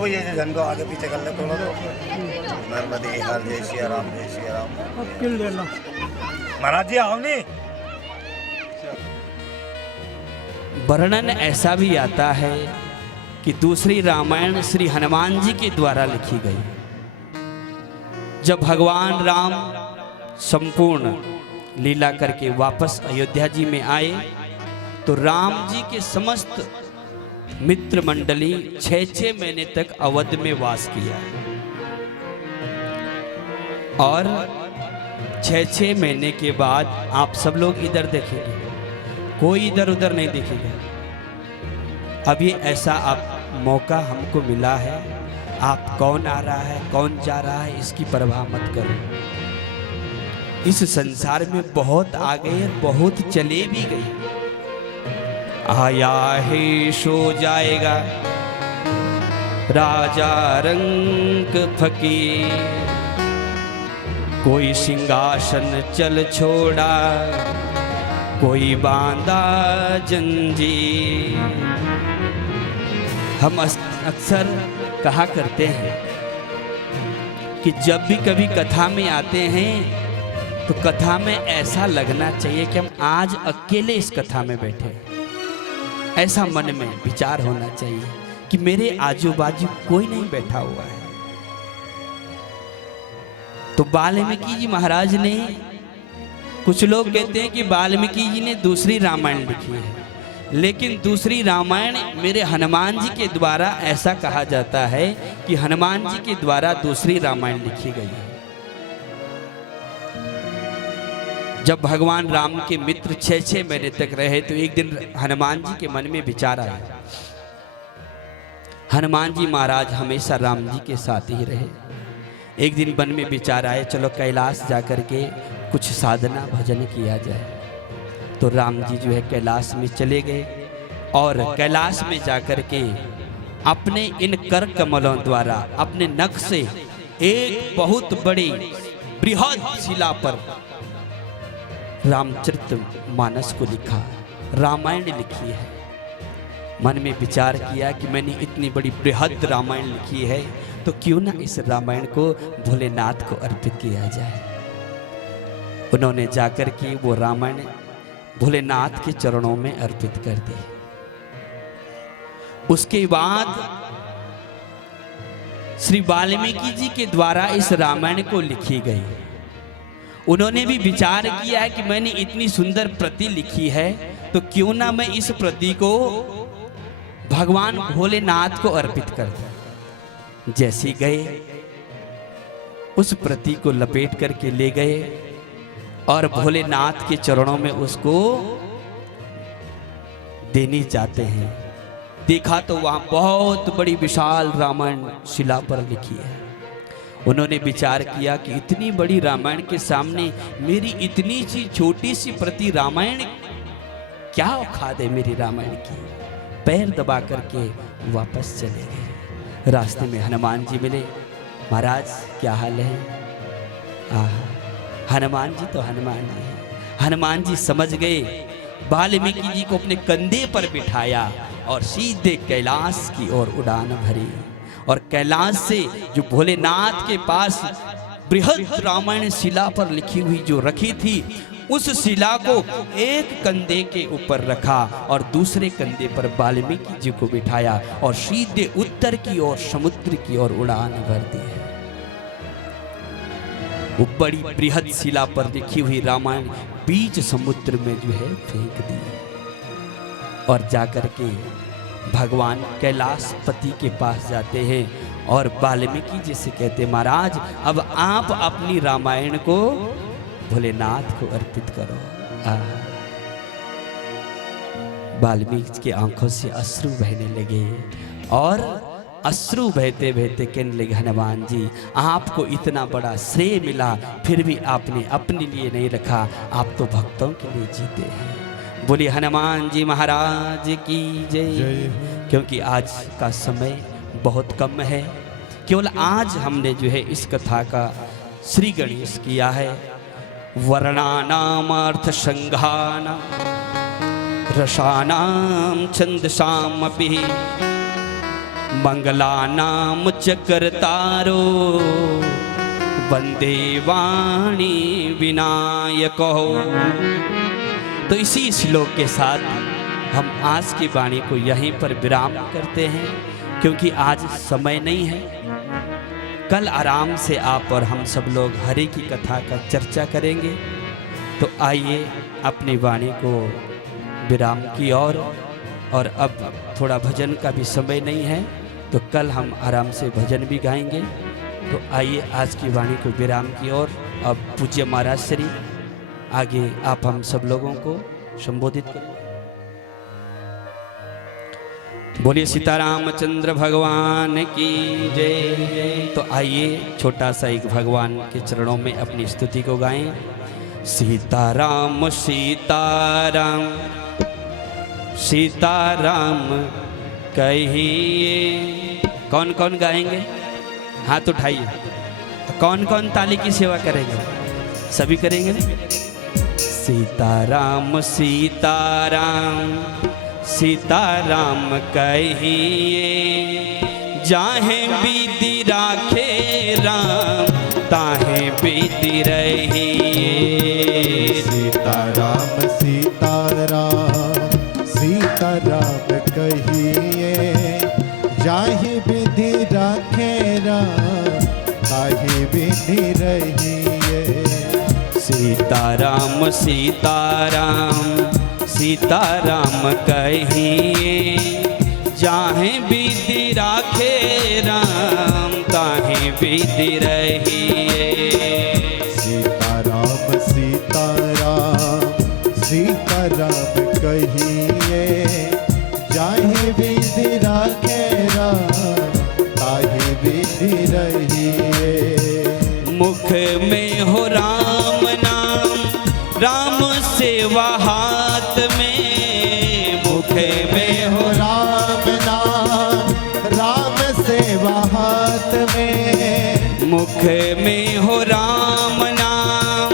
वो ये जो झंडो आगे पीछे कर ले थोड़ा तो नर्मदे हर जय श्री राम जय श्री राम। किल लेना महाराज जी आओ नहीं। वर्णन ऐसा भी आता है कि दूसरी रामायण श्री हनुमान जी के द्वारा लिखी गई। जब भगवान राम संपूर्ण लीला करके वापस अयोध्या जी में आए तो राम जी के समस्त मित्र मंडली 6-6 महीने तक अवध में वास किया और 6-6 महीने के बाद आप सब लोग इधर देखेंगे, कोई इधर उधर नहीं दिखेगा। अब ये ऐसा आप मौका हमको मिला है, आप कौन आ रहा है कौन जा रहा है इसकी परवाह मत करो। इस संसार में बहुत आ गए बहुत चले भी गए। आया है सो जाएगा राजा रंग फकीर, कोई सिंहासन चल छोड़ा कोई बांधा जंजीर। हम अक्सर कहा करते हैं कि जब भी कभी कथा में आते हैं तो कथा में ऐसा लगना चाहिए कि हम आज अकेले इस कथा में बैठे हैं। ऐसा मन में विचार होना चाहिए कि मेरे आजू बाजू कोई नहीं बैठा हुआ है। तो वाल्मीकि जी महाराज ने, कुछ लोग कहते हैं कि वाल्मीकि जी ने दूसरी रामायण लिखी है, लेकिन दूसरी रामायण मेरे हनुमान जी के द्वारा ऐसा कहा जाता है कि हनुमान जी के द्वारा दूसरी रामायण लिखी गई है। जब भगवान राम के मित्र 6-6 महीने तक रहे तो एक दिन हनुमान जी के मन में विचार आया। हनुमान जी महाराज हमेशा राम जी के साथ ही रहे। एक दिन मन में विचार आए चलो कैलाश जाकर के कुछ साधना भजन किया जाए। तो राम जी जो है कैलाश में चले गए और कैलाश में जाकर के अपने इन कर कमलों द्वारा अपने नख से एक बहुत बड़ी बृहद शिला पर रामचरितमानस को लिखा, रामायण लिखी है। मन में विचार किया कि मैंने इतनी बड़ी बृहद रामायण लिखी है तो क्यों ना इस रामायण को भोलेनाथ को अर्पित किया जाए। उन्होंने जाकर के वो रामायण भोलेनाथ के चरणों में अर्पित कर दी। उसके बाद श्री वाल्मीकि जी के द्वारा इस रामायण को लिखी गई। उन्होंने भी विचार किया है कि मैंने इतनी सुंदर प्रति लिखी है तो क्यों ना मैं इस प्रति को भगवान भोलेनाथ को अर्पित कर दूं। जैसे गए उस प्रति को लपेट करके ले गए और भोलेनाथ के चरणों में उसको देने जाते हैं। देखा तो वहां बहुत बड़ी विशाल रामायण शिला पर लिखी है। उन्होंने विचार किया कि इतनी बड़ी रामायण के सामने मेरी इतनी सी छोटी सी प्रति रामायण क्या औकात है मेरी रामायण की। पैर दबा करके वापस चले गए। रास्ते में हनुमान जी मिले। महाराज क्या हाल है? हनुमान जी तो हनुमान जी हैं। हनुमान जी समझ गए। वाल्मीकि जी को अपने कंधे पर बिठाया और सीधे कैलाश की ओर उड़ान भरी। और कैलाश से जो भोलेनाथ के पास बृहद रामायण शिला पर लिखी हुई जो रखी थी उस शिला को एक कंधे के ऊपर रखा और दूसरे कंधे पर वाल्मीकि जी को बिठाया और सीधे उत्तर की ओर समुद्र की ओर उड़ान भर दी है। वो बड़ी बृहद शिला पर लिखी हुई रामायण बीच समुद्र में जो है फेंक दी और जाकर के भगवान कैलाशपति के पास जाते हैं और वाल्मीकि जी से कहते महाराज अब आप अपनी रामायण को भोलेनाथ को अर्पित करो। वाल्मीकि की आंखों से अश्रु बहने लगे और अश्रु बहते बहते कहने लगे हनुमान जी आपको इतना बड़ा श्रेय मिला फिर भी आपने अपने लिए नहीं रखा, आप तो भक्तों के लिए जीते हैं। बोलिए हनुमान जी महाराज की जय। क्योंकि आज का समय बहुत कम है, केवल आज हमने जो है इस कथा का श्री गणेश किया है। वर्णानामर्थ संघाना रसानाम छंदसामपि मंगला नाम चक्र तारो वंदे वाणी विनायक हो। तो इसी श्लोक के साथ हम आज की वाणी को यहीं पर विराम करते हैं, क्योंकि आज समय नहीं है। कल आराम से आप और हम सब लोग हरि की कथा का चर्चा करेंगे। तो आइए अपनी वाणी को विराम की ओर, और अब थोड़ा भजन का भी समय नहीं है, तो कल हम आराम से भजन भी गाएंगे। तो आइए आज की वाणी को विराम की ओर। अब पूज्य महाराज श्री आगे आप हम सब लोगों को संबोधित करें। बोलिए सीतारामचंद्र भगवान की जय। तो आइए छोटा सा एक भगवान के चरणों में अपनी स्तुति को गाएं। सीताराम सीताराम सीताराम कहिए। कौन कौन गाएंगे? हाथ उठाइए। कौन कौन ताली की सेवा करेंगे? सभी करेंगे। सीताराम सीताराम सीताराम कहिए, जाहे विधि राखे राम ताहे विधि रहिए। सीताराम सीताराम सीताराम कहिए, जाहि विधि राखे राम ताहि विधि रहिए। सीताराम सीताराम सीताराम कहिए, जाहे विधि राखे राम ताहे विधि रहिए। सीताराम सीताराम सीताराम कहिए, जाहि विधि राखे राम ताहि विधि रहिए। मुख में हो राम नाम राम सेवा हाथ में। मुख में हो राम नाम राम सेवा हाथ में। मुख में हो राम नाम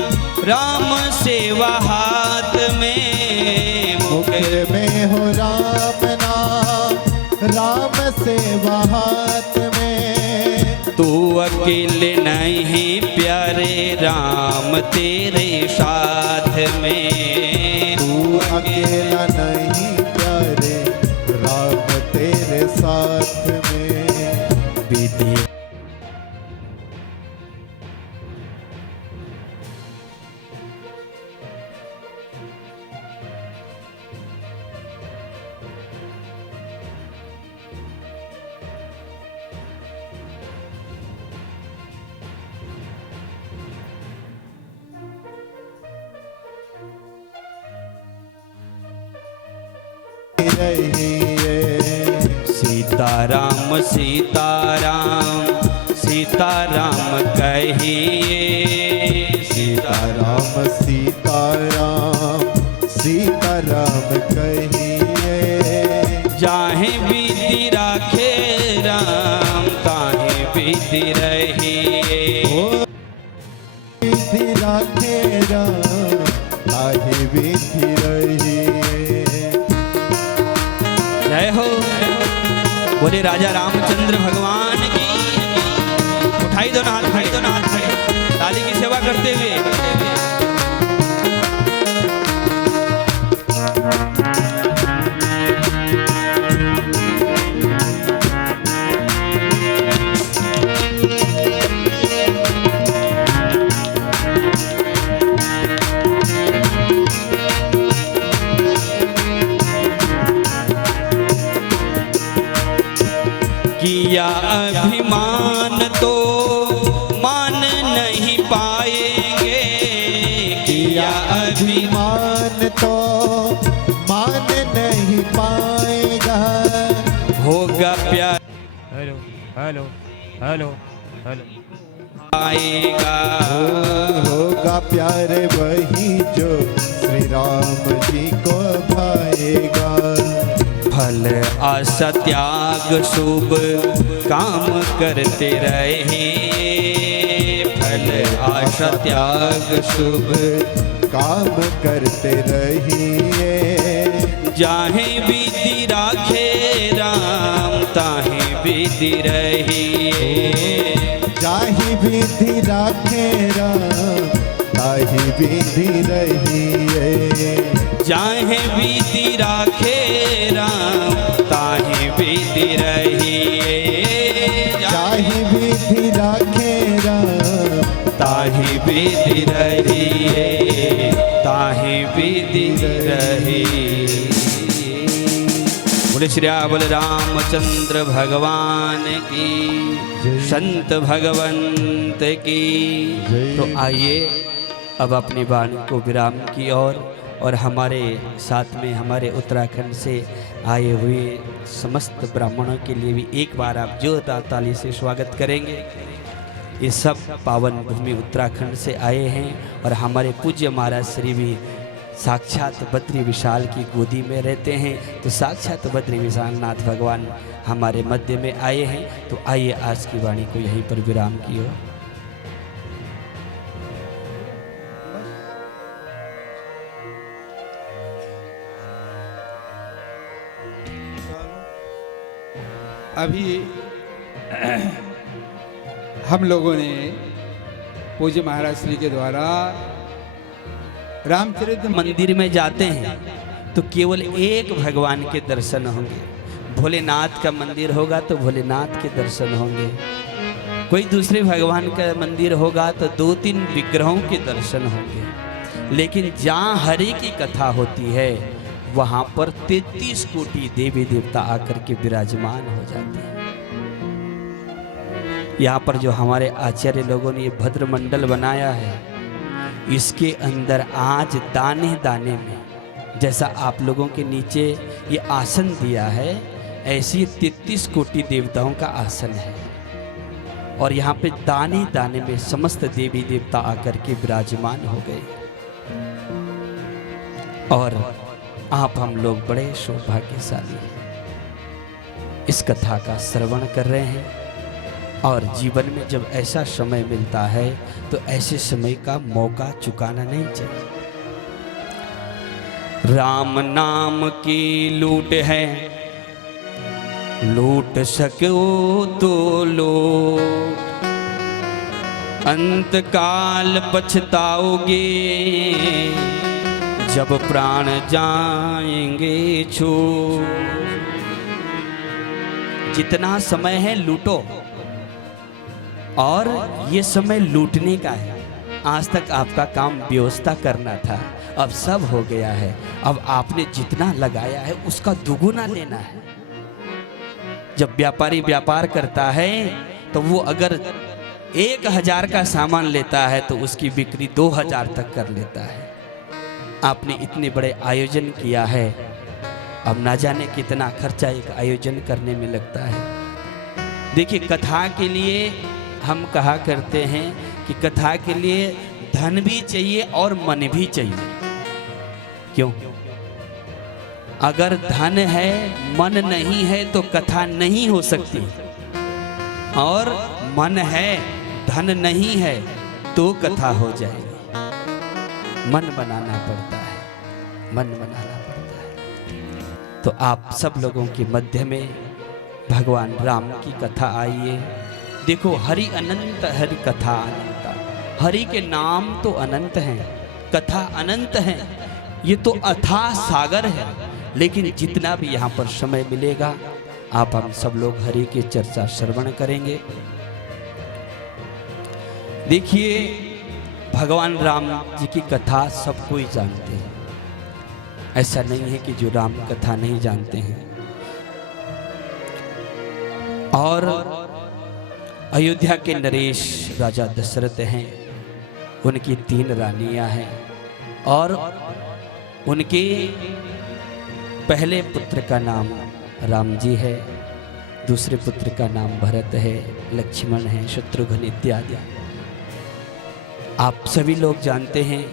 राम सेवा हाथ में। मुख में हो राम नाम राम सेवा हाथ में। तू अकेले नहीं प्यारे राम तेरे साथ में। तू अकेला नहीं प्यारे राम तेरे साथ में। विधि सीताराम सीताराम सीताराम कहिए। सीताराम सीताराम सीताराम कहिए, जाहे विधि राखे राम ताहे विधि रहिए। विधि राखे राम ताहि विधि रहिए। जय हो। बोले राजा रामचंद्र भगवान की। उठाई दो ना हाथ, खड़ी दो ना हाथ, खड़े ताली की सेवा करते हुए। किया अभिमान तो मान नहीं पाएंगे। किया अभिमान तो मान नहीं पाएगा। होगा प्यार हेलो हेलो हेलो हेलो आएगा। होगा प्यारे वही जो श्री राम जी को पाएगा। फल आशा त्याग शुभ काम करते रहे। फल आशा त्याग शुभ काम करते रहिए। जाहे विधि राखे राम ताहे विधि विधि रहिए। जाहि विधि राखे राम ताहि विधि रहिए। जाहे विधि राखे राम ताहि विधि रहिए। जाहि विधि राखे राम ताहि विधि रहिए। ताहि विधि रहिए। बोले श्री बलरामचंद्र भगवान की, संत भगवंत की। तो आइए अब अपनी वाणी को विराम की और हमारे साथ में हमारे उत्तराखंड से आए हुए समस्त ब्राह्मणों के लिए भी एक बार आप जोरदार ताली से स्वागत करेंगे। ये सब पावन भूमि उत्तराखंड से आए हैं और हमारे पूज्य महाराज श्री भी साक्षात बद्री विशाल की गोदी में रहते हैं। तो साक्षात बद्री विशाल नाथ भगवान हमारे मध्य में आए हैं। तो आइए आज की वाणी को यहीं पर विराम की हो। अभी हम लोगों ने पूज्य महाराज श्री के द्वारा रामचरित मंदिर में जाते हैं तो केवल एक भगवान के दर्शन होंगे। भोलेनाथ का मंदिर होगा तो भोलेनाथ के दर्शन होंगे। कोई दूसरे भगवान का मंदिर होगा तो 2-3 विग्रहों के दर्शन होंगे। लेकिन जहाँ हरि की कथा होती है वहाँ पर 33 कोटि देवी देवता आकर के विराजमान हो जाते हैं। यहाँ पर जो हमारे आचार्य लोगों ने ये भद्र मंडल बनाया है, इसके अंदर आज दाने दाने में, जैसा आप लोगों के नीचे ये आसन दिया है, ऐसी 33 कोटि देवताओं का आसन है। और यहाँ पे दाने दाने में समस्त देवी देवता आकर के विराजमान हो गए। और आप हम लोग बड़े सौभाग्यशाली हैं, इस कथा का श्रवण कर रहे हैं। और जीवन में जब ऐसा समय मिलता है तो ऐसे समय का मौका चुकाना नहीं चाहिए। राम नाम की लूट है, लूट सको तो लूट, अंत काल पछताओगे जब प्राण जाएंगे छूट। जितना समय है लूटो, और ये समय लूटने का है। आज तक आपका काम व्यवस्था करना था, अब सब हो गया है। अब आपने जितना लगाया है उसका दुगुना लेना है। जब व्यापारी व्यापार करता है तो वो अगर 1000 का सामान लेता है तो उसकी बिक्री 2000 तक कर लेता है। आपने इतने बड़े आयोजन किया है, अब ना जाने कितना खर्चा एक आयोजन करने में लगता है। देखिए, कथा के लिए हम कहा करते हैं कि कथा के लिए धन भी चाहिए और मन भी चाहिए। क्यों? अगर धन है मन नहीं है तो कथा नहीं हो सकती, और मन है धन नहीं है तो कथा हो जाएगी। मन बनाना पड़ता है, मन बनाना पड़ता है। तो आप सब लोगों के मध्य में भगवान राम की कथा आई है। देखो, हरि अनंत, हरि कथा अनंत। हरि के नाम तो अनंत हैं, कथा अनंत है। ये तो अथाह सागर है। लेकिन जितना भी यहाँ पर समय मिलेगा आप हम सब लोग हरि की चर्चा श्रवण करेंगे। देखिए, भगवान राम जी की कथा सब कोई जानते हैं। ऐसा नहीं है कि जो राम कथा नहीं जानते हैं। और अयोध्या के नरेश राजा दशरथ हैं, उनकी 3 रानियां हैं। और उनके पहले पुत्र का नाम राम जी है, दूसरे पुत्र का नाम भरत है, लक्ष्मण है, शत्रुघ्न इत्यादि आप सभी लोग जानते हैं।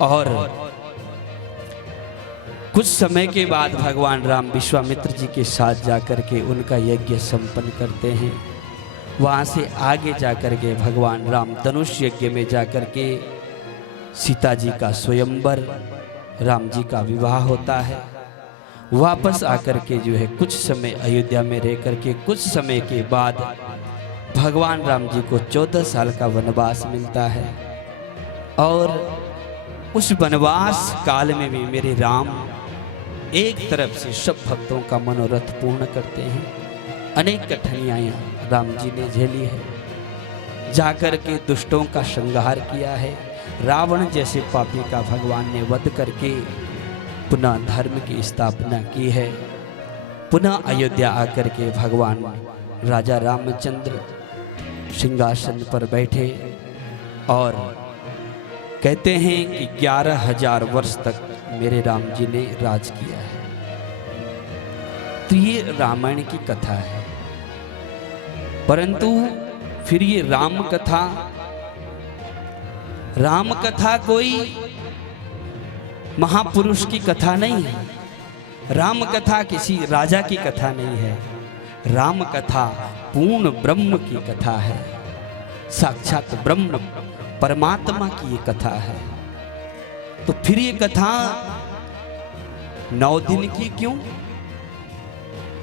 और कुछ समय के बाद भगवान राम विश्वामित्र जी के साथ जाकर के उनका यज्ञ संपन्न करते हैं। वहाँ से आगे जाकर के भगवान राम धनुष यज्ञ में जाकर के सीता जी का स्वयंवर, राम जी का विवाह होता है। वापस आकर के जो है कुछ समय अयोध्या में रह करके कुछ समय के बाद भगवान राम जी को 14 साल का वनवास मिलता है। और उस वनवास काल में भी मेरे राम एक तरफ से सब भक्तों का मनोरथ पूर्ण करते हैं। अनेक कठिनाइयाँ राम जी ने झेली है, जाकर के दुष्टों का संहार किया है। रावण जैसे पापी का भगवान ने वध करके पुनः धर्म की स्थापना की है। पुनः अयोध्या आकर के भगवान राजा रामचंद्र सिंहासन पर बैठे और कहते हैं कि 11,000 वर्ष तक मेरे राम जी ने राज किया है। तो ये रामायण की कथा है। परंतु फिर ये राम कथा कोई महापुरुष की कथा नहीं है। राम कथा किसी राजा की कथा नहीं है। राम कथा पूर्ण ब्रह्म की कथा है। साक्षात ब्रह्म परमात्मा की ये कथा है। तो फिर ये कथा 9 दिन की क्यों?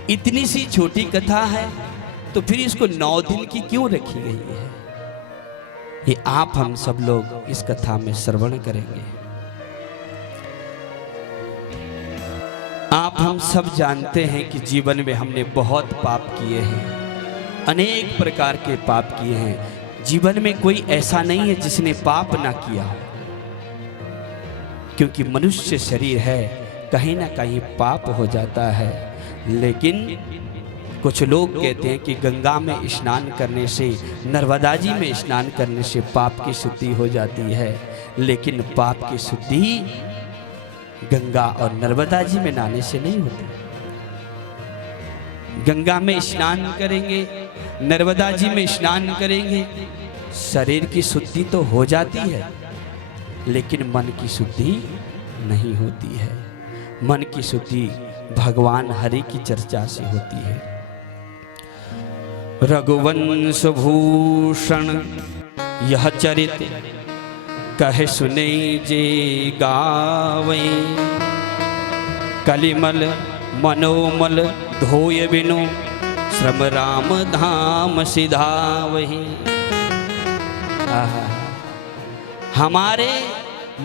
इतनी सी छोटी कथा है तो फिर इसको 9 दिन की क्यों रखी गई है? ये आप हम सब लोग इस कथा में श्रवण करेंगे। आप हम सब जानते हैं कि जीवन में हमने बहुत पाप किए हैं, अनेक प्रकार के पाप किए हैं। जीवन में कोई ऐसा नहीं है जिसने पाप ना किया हो, क्योंकि मनुष्य शरीर है, कहीं ना कहीं पाप हो जाता है। लेकिन कुछ लोग कहते हैं कि गंगा में स्नान करने से, नर्मदा जी में स्नान करने से पाप की शुद्धि हो जाती है। लेकिन पाप की शुद्धि गंगा और नर्मदा जी में नहाने से नहीं होती। गंगा में स्नान करेंगे, नर्मदा जी में स्नान करेंगे, शरीर की शुद्धि तो हो जाती है, लेकिन मन की शुद्धि नहीं होती है। मन की शुद्धि भगवान हरि की चर्चा से होती है। रघुवंश भूषण यह चरित कहे सुने जे गावे, कलिमल मनोमल धोय बिनु श्रम राम धाम सिधावहि। हमारे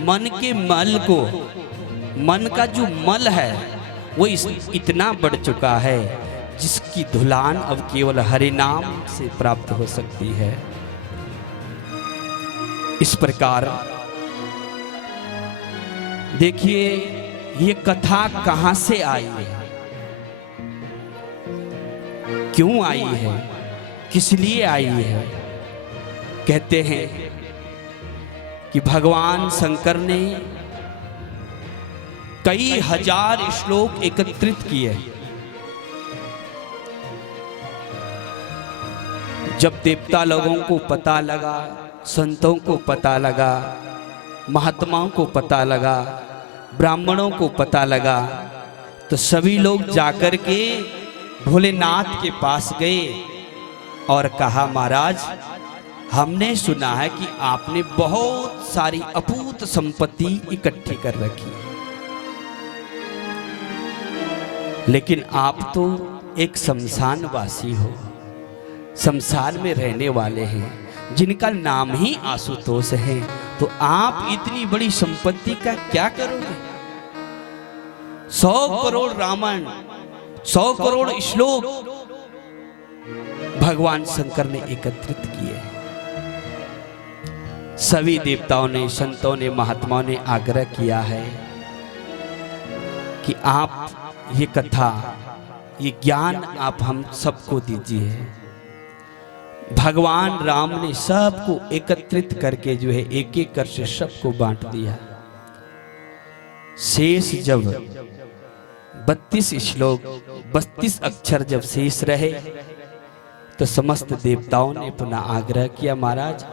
मन के मल को, मन का जो मल है वो इतना बढ़ चुका है जिसकी धुलान अब केवल हरि नाम से प्राप्त हो सकती है। इस प्रकार देखिए ये कथा कहां से आई है, क्यों आई है, किस लिए आई है। कहते हैं कि भगवान शंकर ने कई हजार श्लोक एकत्रित किए। जब देवता लोगों को पता लगा, संतों को पता लगा, महात्माओं को पता लगा, ब्राह्मणों को पता लगा, तो सभी लोग जाकर के भोलेनाथ के पास गए और कहा, महाराज हमने सुना है कि आपने बहुत सारी अपूत संपत्ति इकट्ठी कर रखी, लेकिन आप तो एक शमशानवासी हो, शमशान में रहने वाले हैं, जिनका नाम ही आशुतोष है, तो आप इतनी बड़ी संपत्ति का क्या करोगे? 100 करोड़ रामायण, 100 करोड़ श्लोक भगवान शंकर ने एकत्रित किए। सभी देवताओं ने, संतों ने, महात्माओं ने आग्रह किया है कि आप ये कथा, ये ज्ञान आप हम सबको दीजिए। भगवान राम ने सबको एकत्रित करके जो है एक एक कर से सबको बांट दिया। शेष जब 32 श्लोक, 32 अक्षर जब शेष रहे तो समस्त देवताओं ने पुनः आग्रह किया, महाराज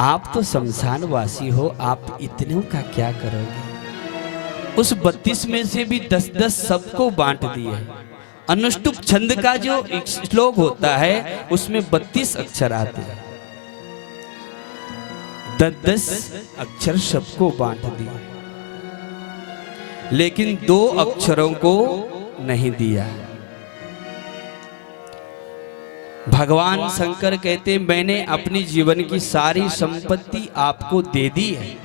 आप तो शमशानवासी हो, आप इतनों का क्या करोगे? उस 32 में से भी 10-10 सबको बांट दिए। अनुष्टुप छंद का जो एक श्लोक होता है उसमें 32 अक्षर आते हैं, 10-10 अक्षर सबको बांट दिए। लेकिन 2 अक्षरों को नहीं दिया। भगवान शंकर कहते मैंने अपनी जीवन की सारी संपत्ति आपको दे दी है,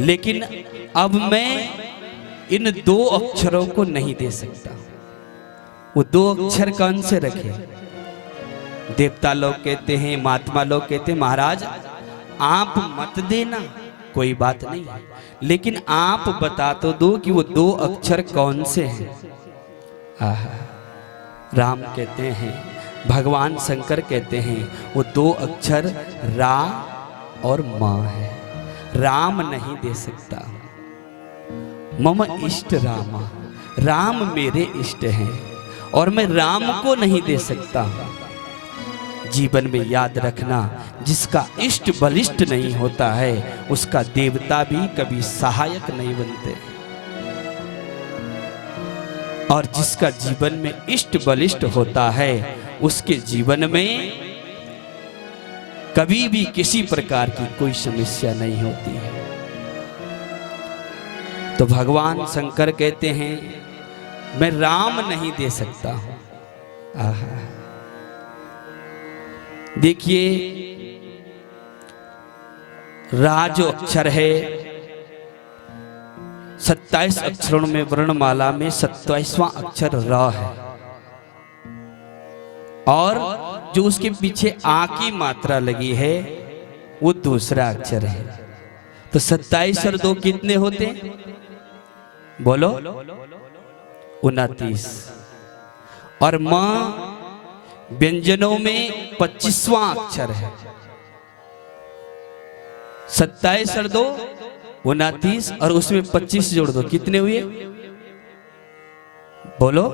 लेकिन अब मैं इन 2 अक्षरों को नहीं दे सकता। वो 2 अक्षर कौन से रखे? देवता लोग कहते हैं, महात्मा लोग कहते हैं महाराज आप मत देना, कोई बात नहीं, लेकिन आप बता तो दो कि वो 2 अक्षर कौन से हैं। आहा, राम कहते हैं, भगवान शंकर कहते हैं वो 2 अक्षर रा और मां है। राम नहीं दे सकता। मम इष्ट रामा, राम मेरे इष्ट हैं और मैं राम को नहीं दे सकता। जीवन में याद रखना, जिसका इष्ट बलिष्ठ नहीं होता है उसका देवता भी कभी सहायक नहीं बनते, और जिसका जीवन में इष्ट बलिष्ठ होता है उसके जीवन में कभी भी किसी प्रकार की कोई समस्या नहीं होती है। तो भगवान शंकर कहते हैं मैं राम नहीं दे सकता हूं। आहा, देखिए रा जो अक्षर है 27 अक्षरों में वर्णमाला में 27वां अक्षर र है, और जो उसके पीछे आ की मात्रा लगी है वो दूसरा अक्षर है। तो 27 और 2 कितने होते? बोलो 29। और मां व्यंजनों में 25वां अक्षर है। 27 और 2 29, और उसमें 25 जोड़ दो, कितने हुए? बोलो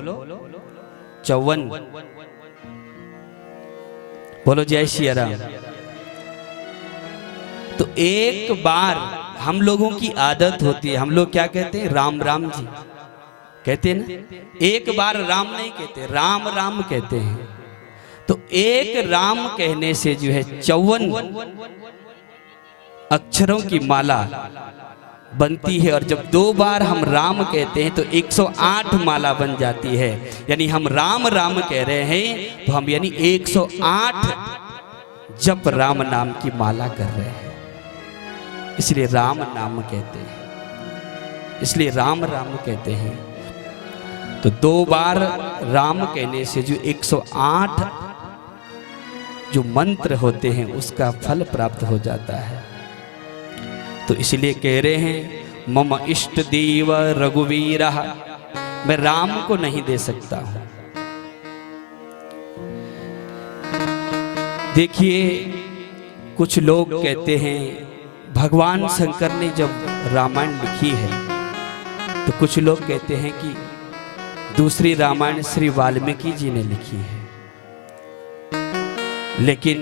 54। बोलो जय श्री राम। तो एक बार हम लोगों की आदत होती है, हम लोग क्या कहते हैं? राम राम जी कहते हैं ना। एक बार राम नहीं कहते, राम राम कहते हैं। तो एक राम कहने से जो है 54 अक्षरों की माला बनती है, और जब 2 बार हम राम कहते हैं तो 108 माला बन जाती है। यानी हम राम राम कह रहे हैं तो हम यानी 108 जप राम नाम की माला कर रहे हैं, इसलिए राम नाम कहते हैं, इसलिए राम राम कहते हैं। तो 2 बार राम कहने से जो 108 जो मंत्र होते हैं उसका फल प्राप्त हो जाता है। तो इसलिए कह रहे हैं मम इष्ट देव रघुवीर, मैं राम को नहीं दे सकता हूं। देखिए कुछ लोग कहते हैं भगवान शंकर ने जब रामायण लिखी है तो कुछ लोग कहते हैं कि दूसरी रामायण श्री वाल्मीकि जी ने लिखी है, लेकिन